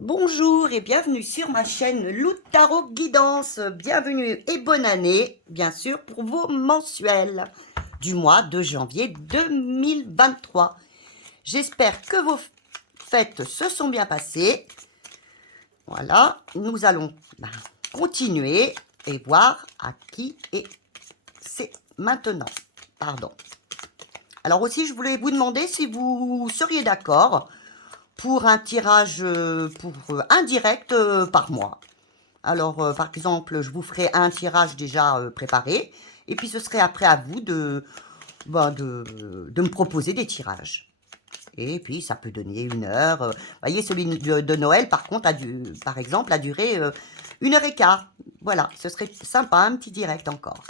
Bonjour et bienvenue sur ma chaîne Lou Tarot Guidance. Bienvenue et bonne année, bien sûr, pour vos mensuels du mois de janvier 2023. J'espère que vos fêtes se sont bien passées. Voilà, nous allons continuer et voir à qui et c'est maintenant. Pardon. Alors aussi, je voulais vous demander si vous seriez d'accord pour un tirage indirect par mois. Alors, par exemple, je vous ferai un tirage déjà préparé, et puis ce serait après à vous de me proposer des tirages. Et puis, ça peut donner 1 heure. Vous voyez, celui de Noël, par contre, par exemple, a duré 1 heure et quart. Voilà, ce serait sympa, un petit direct encore.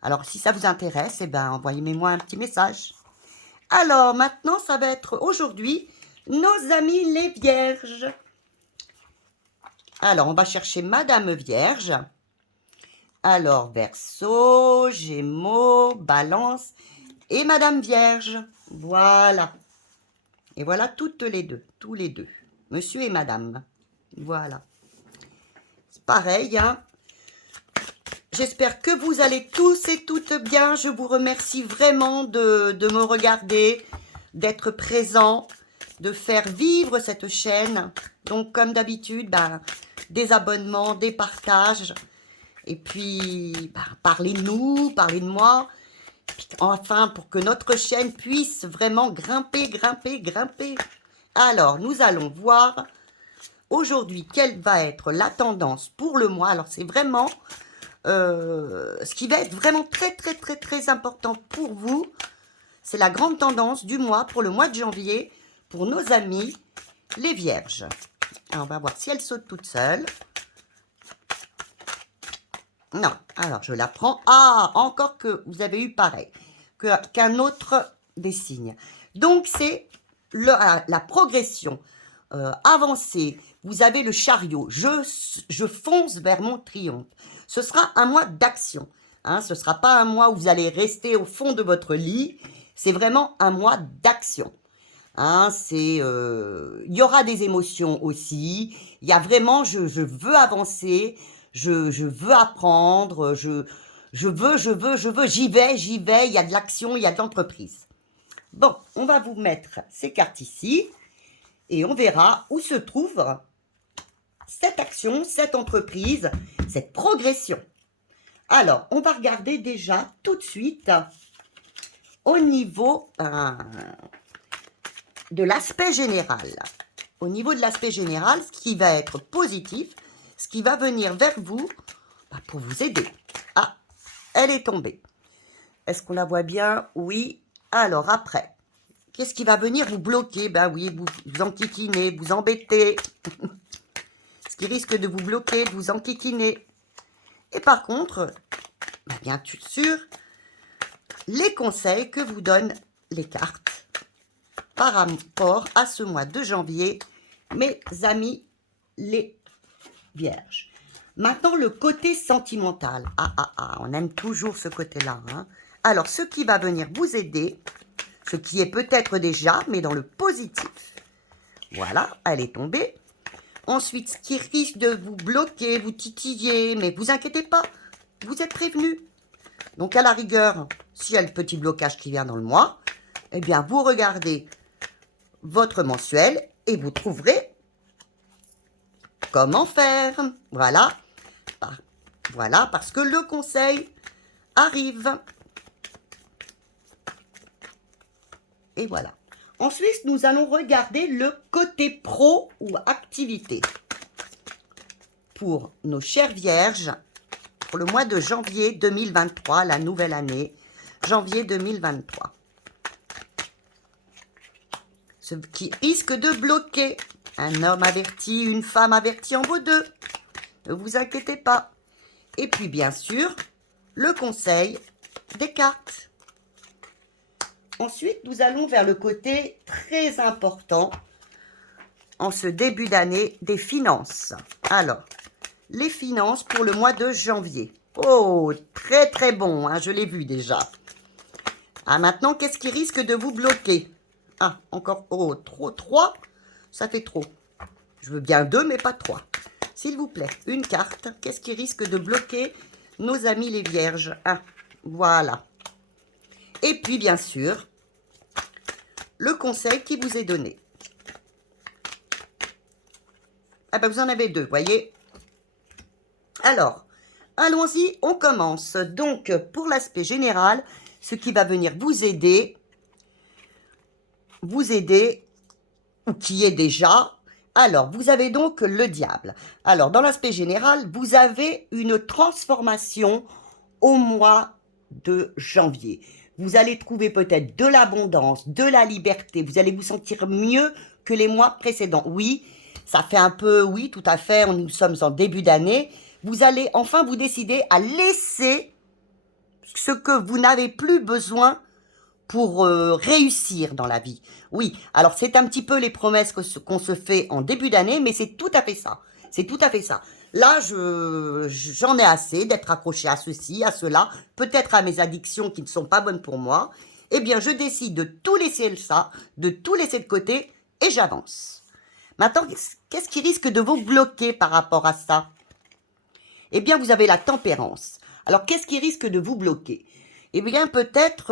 Alors, si ça vous intéresse, eh ben, envoyez-moi un petit message. Alors, maintenant, ça va être aujourd'hui nos amis les vierges. Alors, on va chercher Madame Vierge. Alors, Verseau, Gémeaux, Balance et Madame Vierge. Voilà. Et voilà toutes les deux, tous les deux. Monsieur et Madame. Voilà. C'est pareil, hein. J'espère que vous allez tous et toutes bien. Je vous remercie vraiment de me regarder, d'être présent, de faire vivre cette chaîne. Donc, comme d'habitude, des abonnements, des partages. Et puis, parlez de nous, parlez de moi. Enfin, pour que notre chaîne puisse vraiment grimper, grimper, grimper. Alors, nous allons voir aujourd'hui quelle va être la tendance pour le mois. Alors, c'est vraiment ce qui va être vraiment très, très, très, très important pour vous. C'est la grande tendance du mois pour le mois de janvier pour nos amis les vierges. Alors, on va voir si elle saute toute seule. Non, alors je la prends. Ah, encore que vous avez eu pareil qu'un autre des signes. Donc, c'est la progression avancée. Vous avez le chariot. Je fonce vers mon triomphe. Ce sera un mois d'action. Hein, ce ne sera pas un mois où vous allez rester au fond de votre lit. C'est vraiment un mois d'action. Hein, il y aura des émotions aussi. Il y a vraiment, je veux avancer, je veux apprendre, je veux, j'y vais, il y a de l'action, il y a de l'entreprise. Bon, on va vous mettre ces cartes ici et on verra où se trouve cette action, cette entreprise, cette progression. Alors, on va regarder déjà tout de suite au niveau de l'aspect général. Au niveau de l'aspect général, ce qui va être positif, ce qui va venir vers vous pour vous aider. Ah, elle est tombée. Est-ce qu'on la voit bien? Oui. Alors après, qu'est-ce qui va venir vous bloquer? Ben oui, vous enquiquiner, vous embêter. Ce qui risque de vous bloquer, de vous enquiquiner. Et par contre, bien sûr, les conseils que vous donnent les cartes par rapport à ce mois de janvier, mes amis les vierges. Maintenant, le côté sentimental. On aime toujours ce côté-là. Hein. Alors, ce qui va venir vous aider, ce qui est peut-être déjà, mais dans le positif. Voilà, elle est tombée. Ensuite, ce qui risque de vous bloquer, vous titiller, mais vous inquiétez pas, vous êtes prévenu. Donc, à la rigueur, s'il y a le petit blocage qui vient dans le mois, eh bien, vous regardez votre mensuel et vous trouverez comment faire. Voilà. Voilà, parce que le conseil arrive. Et voilà. Ensuite, nous allons regarder le côté pro ou activité. Pour nos chères vierges, pour le mois de janvier 2023, la nouvelle année, janvier 2023. Ce qui risque de bloquer. Un homme averti, une femme avertie en vaut deux. Ne vous inquiétez pas. Et puis, bien sûr, le conseil des cartes. Ensuite, nous allons vers le côté très important en ce début d'année des finances. Alors, les finances pour le mois de janvier. Oh, très très bon, hein, je l'ai vu déjà. Ah, maintenant, qu'est-ce qui risque de vous bloquer? Ah, encore, oh, trop, 3, ça fait trop. Je veux bien 2, mais pas 3. S'il vous plaît, une carte. Qu'est-ce qui risque de bloquer nos amis les vierges? Ah, voilà. Et puis, bien sûr, le conseil qui vous est donné. Ah ben, vous en avez 2, voyez. Alors, allons-y, on commence. Donc, pour l'aspect général, ce qui va venir vous aider, ou qui est déjà. Alors, vous avez donc le diable. Alors, dans l'aspect général, vous avez une transformation au mois de janvier. Vous allez trouver peut-être de l'abondance, de la liberté. Vous allez vous sentir mieux que les mois précédents. Oui, ça fait un peu, oui, tout à fait, nous sommes en début d'année. Vous allez enfin vous décider à laisser ce que vous n'avez plus besoin pour réussir dans la vie. Oui, alors c'est un petit peu les promesses qu'on se fait en début d'année, mais c'est tout à fait ça. C'est tout à fait ça. Là, j'en ai assez d'être accroché à ceci, à cela, peut-être à mes addictions qui ne sont pas bonnes pour moi. Eh bien, je décide de tout laisser ça, de tout laisser de côté, et j'avance. Maintenant, qu'est-ce qui risque de vous bloquer par rapport à ça? Eh bien, vous avez la tempérance. Alors, qu'est-ce qui risque de vous bloquer? Eh bien, peut-être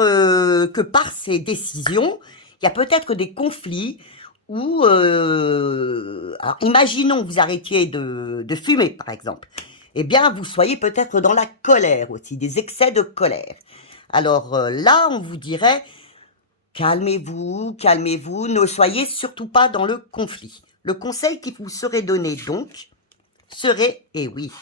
que par ces décisions, il y a peut-être des conflits ou, alors, imaginons que vous arrêtiez de fumer, par exemple. Eh bien, vous soyez peut-être dans la colère aussi, des excès de colère. Alors là, on vous dirait, calmez-vous, calmez-vous, ne soyez surtout pas dans le conflit. Le conseil qui vous serait donné, donc, serait, eh oui,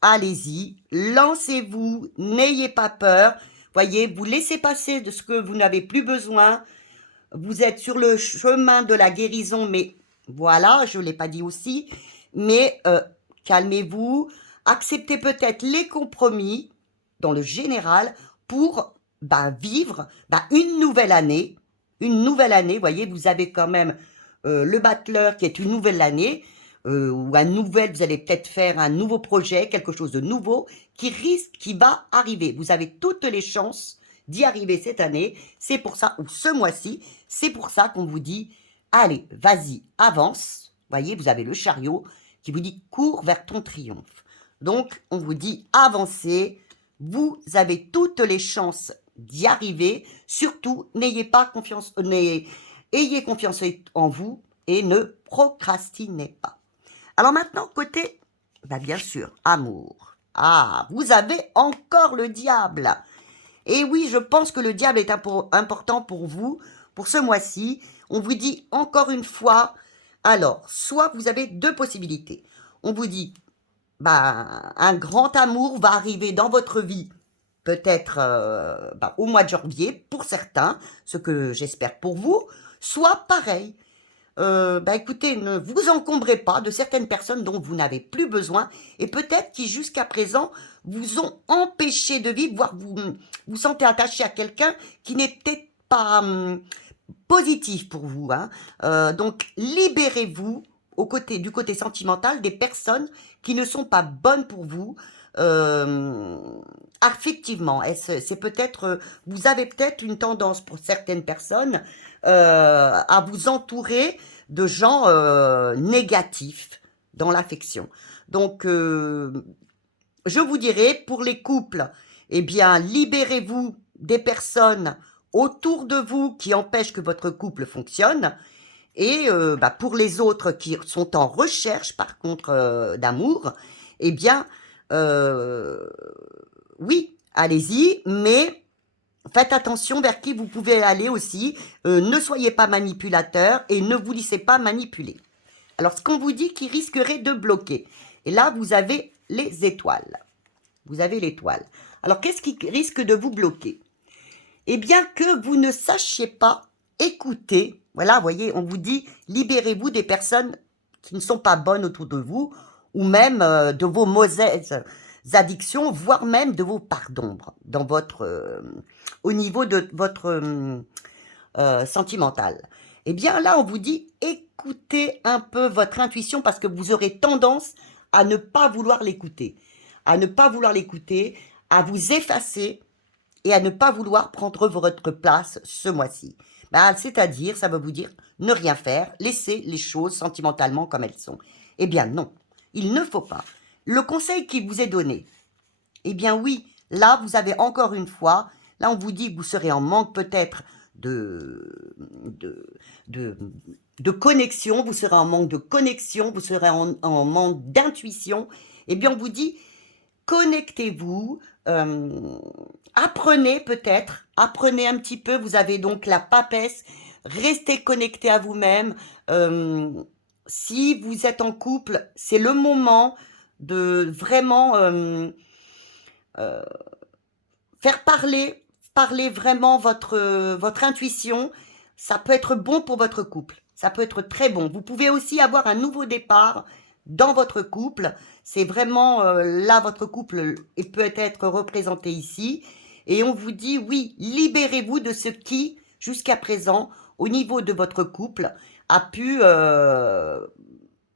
allez-y, lancez-vous, n'ayez pas peur. Voyez, vous laissez passer de ce que vous n'avez plus besoin. Vous êtes sur le chemin de la guérison, mais voilà, je ne l'ai pas dit aussi. Mais calmez-vous, acceptez peut-être les compromis dans le général pour vivre une nouvelle année. Une nouvelle année, voyez, vous avez quand même le battleur qui est une nouvelle année. Ou vous allez peut-être faire un nouveau projet, quelque chose de nouveau qui va arriver. Vous avez toutes les chances d'y arriver cette année. C'est pour ça, ou ce mois-ci, c'est pour ça qu'on vous dit, allez, vas-y, avance. Voyez, vous avez le chariot qui vous dit, cours vers ton triomphe. Donc, on vous dit, avancez. Vous avez toutes les chances d'y arriver. Surtout, n'ayez pas confiance, ayez confiance en vous et ne procrastinez pas. Alors maintenant, côté, bien sûr, amour. Ah, vous avez encore le diable. Et oui, je pense que le diable est important pour vous, pour ce mois-ci. On vous dit encore une fois, alors, soit vous avez 2 possibilités. On vous dit, un grand amour va arriver dans votre vie, peut-être au mois de janvier, pour certains, ce que j'espère pour vous, soit pareil. Écoutez, ne vous encombrez pas de certaines personnes dont vous n'avez plus besoin et peut-être qui jusqu'à présent vous ont empêché de vivre, voire vous vous sentez attaché à quelqu'un qui n'était pas positif pour vous. Hein. Donc, libérez-vous du côté sentimental des personnes qui ne sont pas bonnes pour vous. Affectivement, c'est peut-être, vous avez peut-être une tendance pour certaines personnes à vous entourer de gens négatifs dans l'affection. Donc, je vous dirais, pour les couples, eh bien, libérez-vous des personnes autour de vous qui empêchent que votre couple fonctionne. Et pour les autres qui sont en recherche, par contre, d'amour, eh bien, oui, allez-y, mais faites attention vers qui vous pouvez aller aussi. Ne soyez pas manipulateur et ne vous laissez pas manipuler. Alors, ce qu'on vous dit qui risquerait de bloquer. Et là, vous avez les étoiles. Vous avez l'étoile. Alors, qu'est-ce qui risque de vous bloquer? Eh bien, que vous ne sachiez pas écouter. Voilà, vous voyez, on vous dit, libérez-vous des personnes qui ne sont pas bonnes autour de vous, ou même de vos mauvaises addictions, voire même de vos parts d'ombre dans au niveau de votre sentimental. Eh bien, là, on vous dit, écoutez un peu votre intuition parce que vous aurez tendance à ne pas vouloir l'écouter. À ne pas vouloir l'écouter, à vous effacer et à ne pas vouloir prendre votre place ce mois-ci. Bah, c'est-à-dire, ça veut vous dire ne rien faire, laisser les choses sentimentalement comme elles sont. Eh bien non, il ne faut pas. Le conseil qui vous est donné, eh bien oui, là vous avez encore une fois, là on vous dit que vous serez en manque peut-être de, de, de connexion, vous serez en manque de connexion, vous serez en manque d'intuition. Eh bien on vous dit, connectez-vous, apprenez peut-être, apprenez un petit peu, vous avez donc la papesse, restez connecté à vous-même. Si vous êtes en couple, c'est le moment de vraiment faire parler vraiment votre intuition. Ça peut être bon pour votre couple, ça peut être très bon. Vous pouvez aussi avoir un nouveau départ dans votre couple. C'est vraiment là, votre couple peut être représenté ici. Et on vous dit, oui, libérez-vous de ce qui, jusqu'à présent, au niveau de votre couple, a pu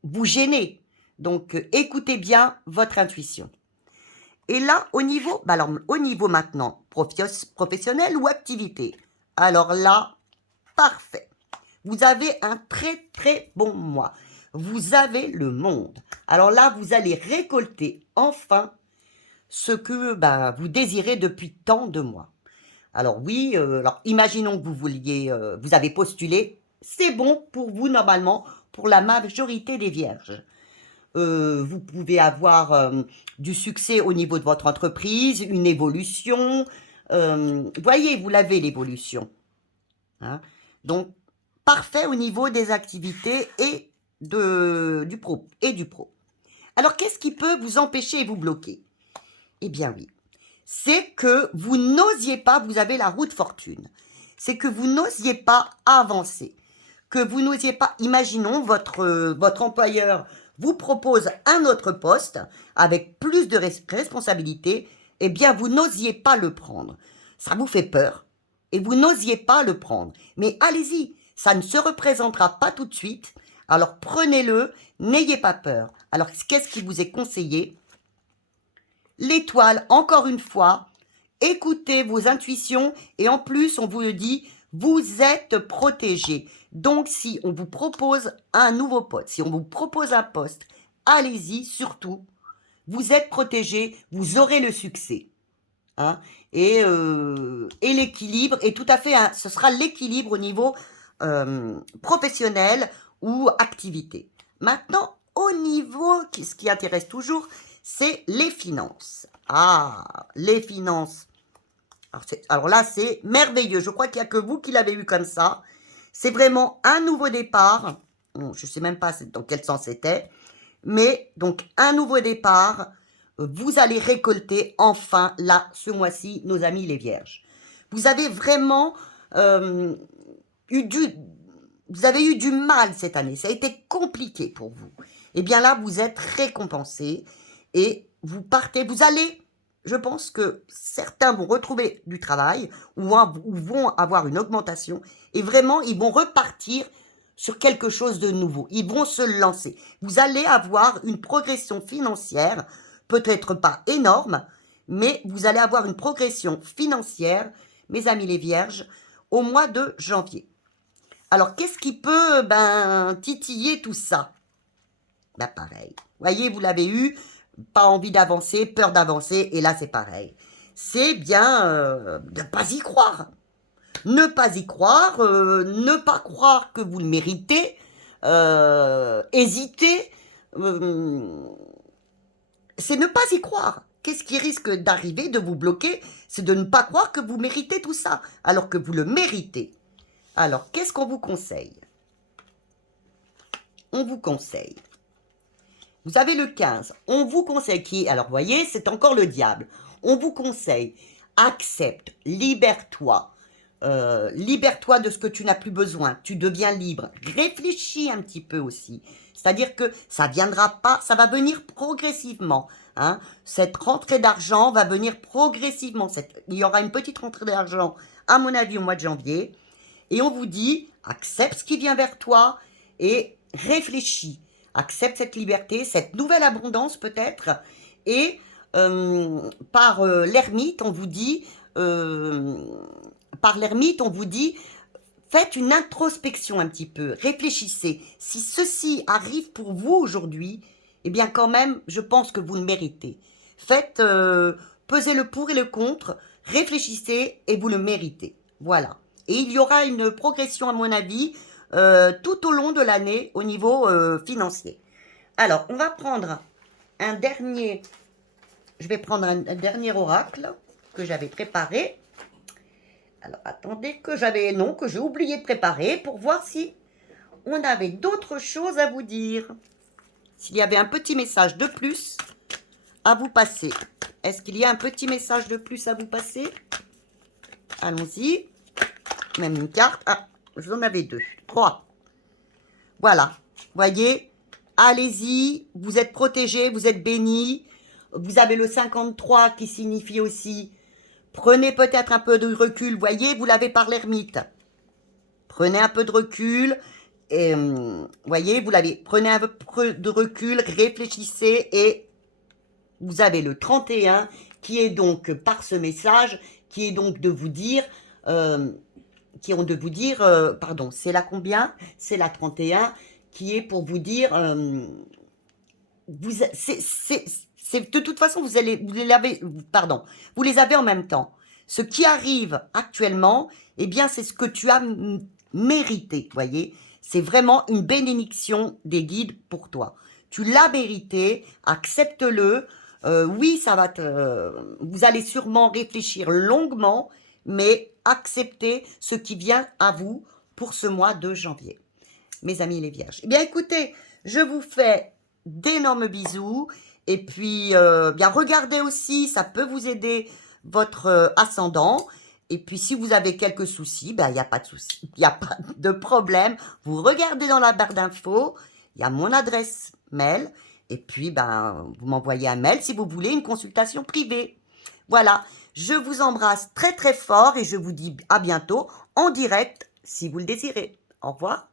vous gêner. Donc, écoutez bien votre intuition. Et là, au niveau, bah alors, au niveau maintenant, professionnel ou activité. Alors là, parfait. Vous avez un très très bon mois. Vous avez le monde. Alors là, vous allez récolter enfin ce que bah, vous désirez depuis tant de mois. Alors oui, alors imaginons que vous vouliez, vous avez postulé. C'est bon pour vous normalement, pour la majorité des vierges. Vous pouvez avoir du succès au niveau de votre entreprise, une évolution. Voyez, vous l'avez l'évolution. Hein. Donc, parfait au niveau des activités et du pro. Alors, qu'est-ce qui peut vous empêcher et vous bloquer? Eh bien oui, c'est que vous n'osiez pas, vous avez la roue de fortune. C'est que vous n'osiez pas avancer. Que vous n'osiez pas, imaginons, votre employeur vous propose un autre poste avec plus de responsabilités, eh bien, vous n'osiez pas le prendre. Ça vous fait peur et vous n'osiez pas le prendre. Mais allez-y, ça ne se représentera pas tout de suite. Alors prenez-le, n'ayez pas peur. Alors, qu'est-ce qui vous est conseillé? L'étoile, encore une fois, écoutez vos intuitions et en plus, on vous le dit, vous êtes protégé. Donc, si on vous propose un nouveau poste, si on vous propose un poste, allez-y surtout. Vous êtes protégé, vous aurez le succès. Hein, et l'équilibre est tout à fait, ce sera l'équilibre au niveau professionnel ou activité. Maintenant, au niveau, ce qui intéresse toujours, c'est les finances. Ah, les finances. Alors là, c'est merveilleux. Je crois qu'il n'y a que vous qui l'avez eu comme ça. C'est vraiment un nouveau départ. Bon, je ne sais même pas dans quel sens c'était. Mais donc, un nouveau départ. Vous allez récolter enfin, là, ce mois-ci, nos amis les vierges. Vous avez vraiment vous avez eu du mal cette année. Ça a été compliqué pour vous. Eh bien là, vous êtes récompensé et vous partez. Vous allez, je pense que certains vont retrouver du travail ou vont avoir une augmentation et vraiment, ils vont repartir sur quelque chose de nouveau. Ils vont se lancer. Vous allez avoir une progression financière, peut-être pas énorme, mais vous allez avoir une progression financière, mes amis les vierges, au mois de janvier. Alors, qu'est-ce qui peut titiller tout ça? Ben pareil. Voyez, vous l'avez eu, pas envie d'avancer, peur d'avancer, et là c'est pareil. C'est bien de ne pas y croire. Ne pas y croire, ne pas croire que vous le méritez, hésiter, c'est ne pas y croire. Qu'est-ce qui risque d'arriver, de vous bloquer? C'est de ne pas croire que vous méritez tout ça, alors que vous le méritez. Alors, qu'est-ce qu'on vous conseille? On vous conseille. Vous avez le 15. On vous conseille qui? Alors, voyez, c'est encore le diable. On vous conseille, accepte, libère-toi. Libère-toi de ce que tu n'as plus besoin. Tu deviens libre. Réfléchis un petit peu aussi. C'est-à-dire que ça viendra pas, ça va venir progressivement. Hein. Cette rentrée d'argent va venir progressivement. Il y aura une petite rentrée d'argent, à mon avis, au mois de janvier. Et on vous dit, accepte ce qui vient vers toi et réfléchis. Accepte cette liberté, cette nouvelle abondance peut-être. Et par l'ermite, on vous dit, Faites une introspection un petit peu, réfléchissez. Si ceci arrive pour vous aujourd'hui, eh bien quand même, je pense que vous le méritez. Faites, pesez le pour et le contre, réfléchissez et vous le méritez. Voilà. Et il y aura une progression, à mon avis, tout au long de l'année au niveau financier. Alors, on va prendre un dernier, je vais prendre un dernier oracle que j'avais préparé. Alors, attendez, que j'ai oublié de préparer pour voir si on avait d'autres choses à vous dire. S'il y avait un petit message de plus à vous passer. Est-ce qu'il y a un petit message de plus à vous passer? Allons-y. Même une carte. Ah, je vous en avais 2. 3. Voilà. Voyez, allez-y. Vous êtes protégés, vous êtes bénis. Vous avez le 53 qui signifie aussi... Prenez peut-être un peu de recul. Voyez, vous l'avez par l'ermite. Prenez un peu de recul. Et, voyez, vous l'avez. Prenez un peu de recul, réfléchissez et vous avez le 31 qui est donc par ce message, qui est donc de vous dire, pardon, c'est la combien? C'est la 31 qui est pour vous dire, de toute façon, vous les avez en même temps. Ce qui arrive actuellement, eh bien, c'est ce que tu as mérité, voyez. C'est vraiment une bénédiction des guides pour toi. Tu l'as mérité, accepte-le. Oui, vous allez sûrement réfléchir longuement, mais acceptez ce qui vient à vous pour ce mois de janvier. Mes amis les vierges. Eh bien, écoutez, je vous fais d'énormes bisous. Et puis, bien, regardez aussi, ça peut vous aider votre ascendant. Et puis, si vous avez quelques soucis, ben, il n'y a pas de souci, il n'y a pas de problème. Vous regardez dans la barre d'infos, il y a mon adresse mail. Et puis, ben, vous m'envoyez un mail si vous voulez une consultation privée. Voilà, je vous embrasse très très fort et je vous dis à bientôt en direct si vous le désirez. Au revoir.